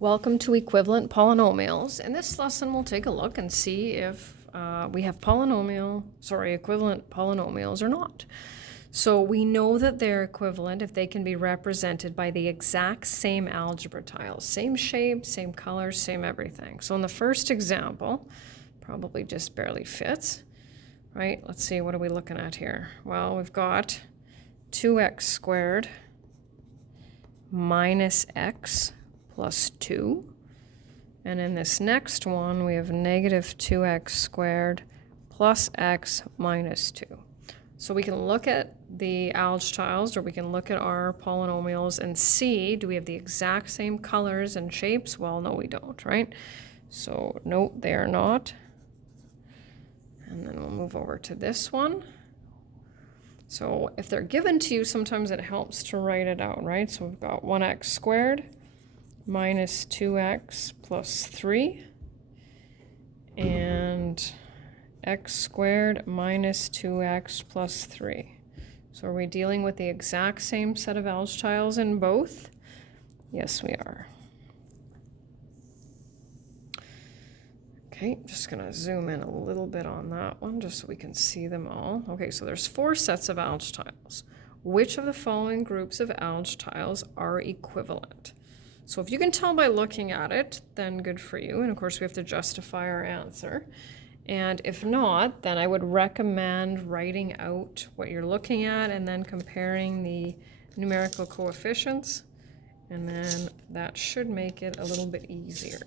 Welcome to equivalent polynomials. In this lesson, we'll take a look and see if we have equivalent polynomials or not. So we know that they're equivalent if they can be represented by the exact same algebra tiles. Same shape, same color, same everything. So in the first example, probably just barely fits, right? Let's see, what are we looking at here? Well, we've got 2x squared minus x plus 2. And in this next one, we have negative 2x squared plus x minus 2. So we can look at the algebra tiles, or we can look at our polynomials and see, do we have the exact same colors and shapes? Well, no, we don't, right? So no, they are not. And then we'll move over to this one. So if they're given to you, sometimes it helps to write it out, right? So we've got 1x squared minus 2x plus 3 and x squared minus 2x plus 3. So are we dealing with the exact same set of algebra tiles in both? Yes, we are. Okay, just going to zoom in a little bit on that one just so we can see them all. Okay, so there's 4 sets of algebra tiles. Which of the following groups of algebra tiles are equivalent? So if you can tell by looking at it, then good for you. And of course, we have to justify our answer. And if not, then I would recommend writing out what you're looking at and then comparing the numerical coefficients. And then that should make it a little bit easier.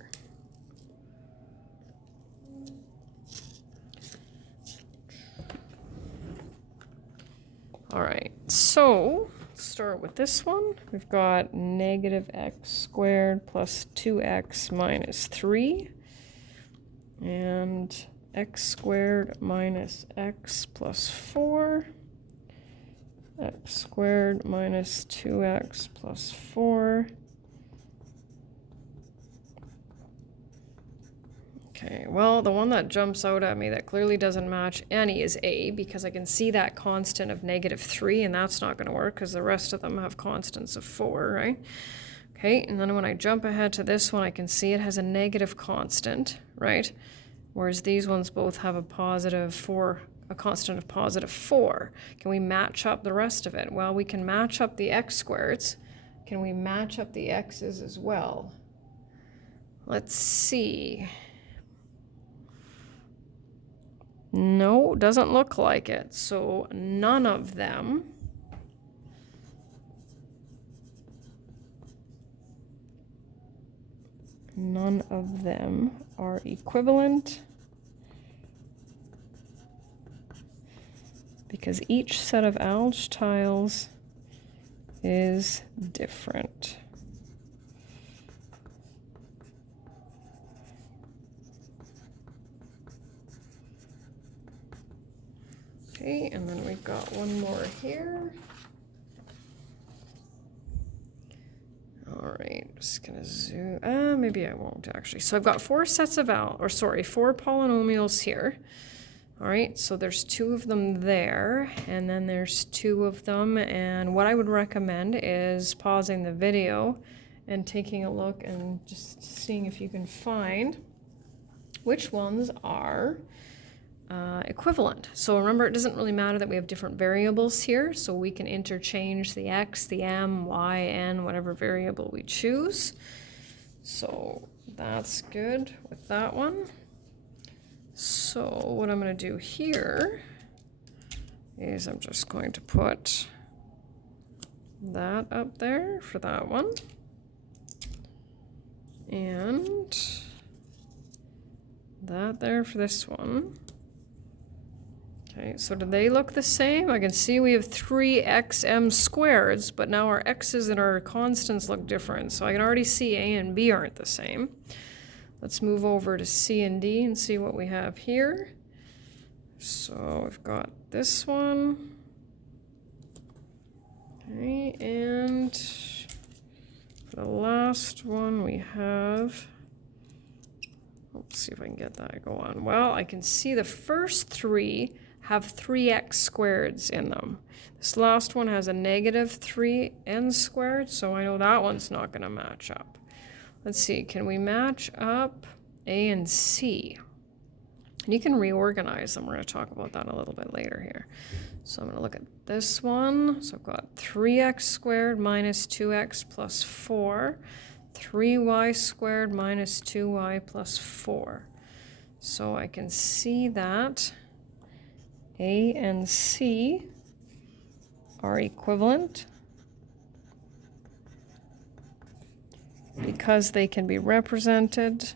All right, so let's start with this one. We've got negative x squared plus 2x minus 3 and x squared minus x plus 4, x squared minus 2x plus 4. Okay, well, the one that jumps out at me that clearly doesn't match any is A, because I can see that constant of negative 3, and that's not going to work because the rest of them have constants of 4, right? Okay, and then when I jump ahead to this one, I can see it has a negative constant, right? Whereas these ones both have a constant of positive 4. Can we match up the rest of it? Well, we can match up the x squareds. Can we match up the x's as well? Let's see. No, doesn't look like it. So none of them are equivalent because each set of algebra tiles is different. Okay, and then we've got one more here. All right, just gonna zoom, maybe I won't actually. So I've got 4 polynomials here. All right, so there's 2 of them there, and then there's 2 of them, and what I would recommend is pausing the video and taking a look and just seeing if you can find which ones are equivalent. So remember, it doesn't really matter that we have different variables here, so we can interchange the x, the m, y, n, whatever variable we choose. So that's good with that one. So what I'm going to do here is I'm just going to put that up there for that one. And that there for this one. Okay, so do they look the same? I can see we have 3xm squareds, but now our x's and our constants look different. So I can already see A and B aren't the same. Let's move over to C and D and see what we have here. So we've got this one. Okay, and for the last one we have, let's see if I can get that go on. Well, I can see the first 3 have 3x squareds in them. This last one has a negative 3n squared, so I know that one's not going to match up. let's see, can we match up A and C? And you can reorganize them. We're going to talk about that a little bit later here. So I'm going to look at this one. So I've got 3x squared minus 2x plus 4, 3y squared minus 2y plus 4. So I can see that A and C are equivalent because they can be represented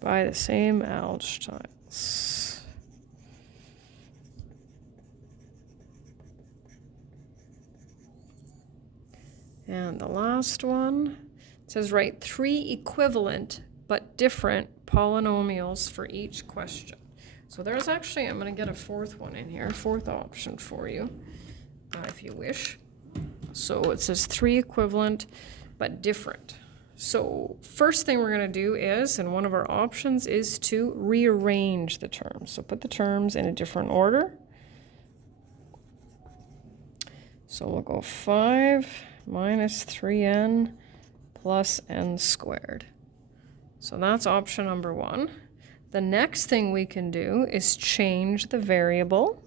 by the same algebra tiles. And the last one, it says write 3 equivalent but different polynomials for each question. So there's actually, I'm going to get a fourth one in here, fourth option for you, if you wish. So it says 3 equivalent but different. So first thing we're going to do is, and one of our options is to rearrange the terms. So put the terms in a different order. So we'll go 5 minus 3n plus n squared. So that's option number 1. The next thing we can do is change the variable.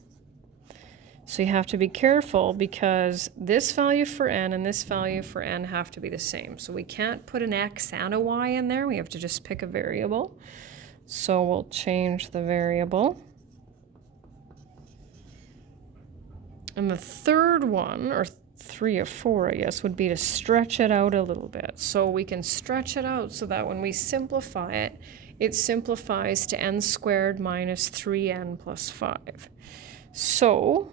So you have to be careful because this value for n and this value for n have to be the same. So we can't put an x and a y in there. We have to just pick a variable. So we'll change the variable. And the third one, or 3 of 4, I guess, would be to stretch it out a little bit. So we can stretch it out so that when we simplify it, it simplifies to n squared minus 3n plus 5. So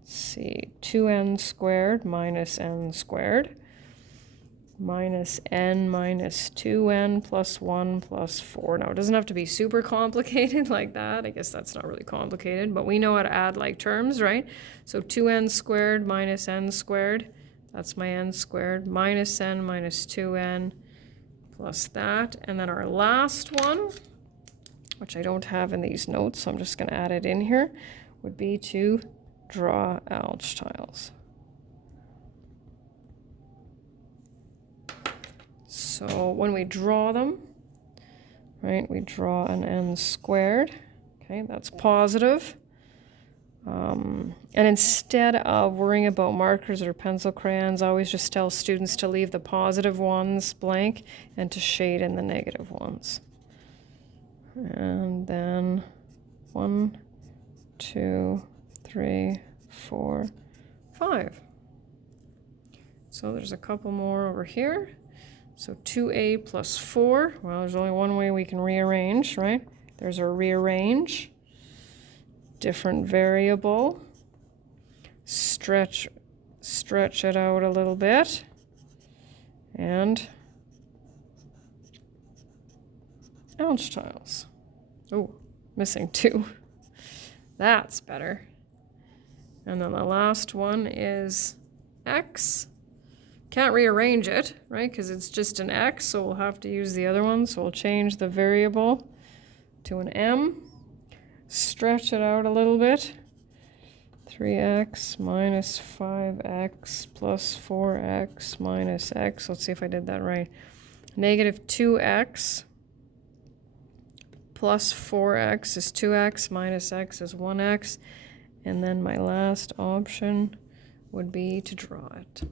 let's see, 2n squared minus n squared minus n minus 2n plus 1 plus 4. Now, it doesn't have to be super complicated like that. I guess that's not really complicated, but we know how to add like terms, right? So 2n squared minus n squared, that's my n squared, minus n minus 2n plus that. And then our last one, which I don't have in these notes, so I'm just going to add it in here, would be to draw algebra tiles. So when we draw them, right, we draw an n squared. Okay, that's positive. And instead of worrying about markers or pencil crayons, I always just tell students to leave the positive ones blank and to shade in the negative ones. And then 1, 2, 3, 4, 5. So there's a couple more over here. So 2a plus 4, well, there's only one way we can rearrange, right? There's our rearrange, different variable, stretch it out a little bit, and algebra tiles. Oh, missing 2. That's better. And then the last one is x. Can't rearrange it, right? Because it's just an x, so we'll have to use the other one. So we'll change the variable to an m, stretch it out a little bit. 3x minus 5x plus 4x minus x. Let's see if I did that right. Negative 2x plus 4x is 2x minus x is 1x. And then my last option would be to draw it.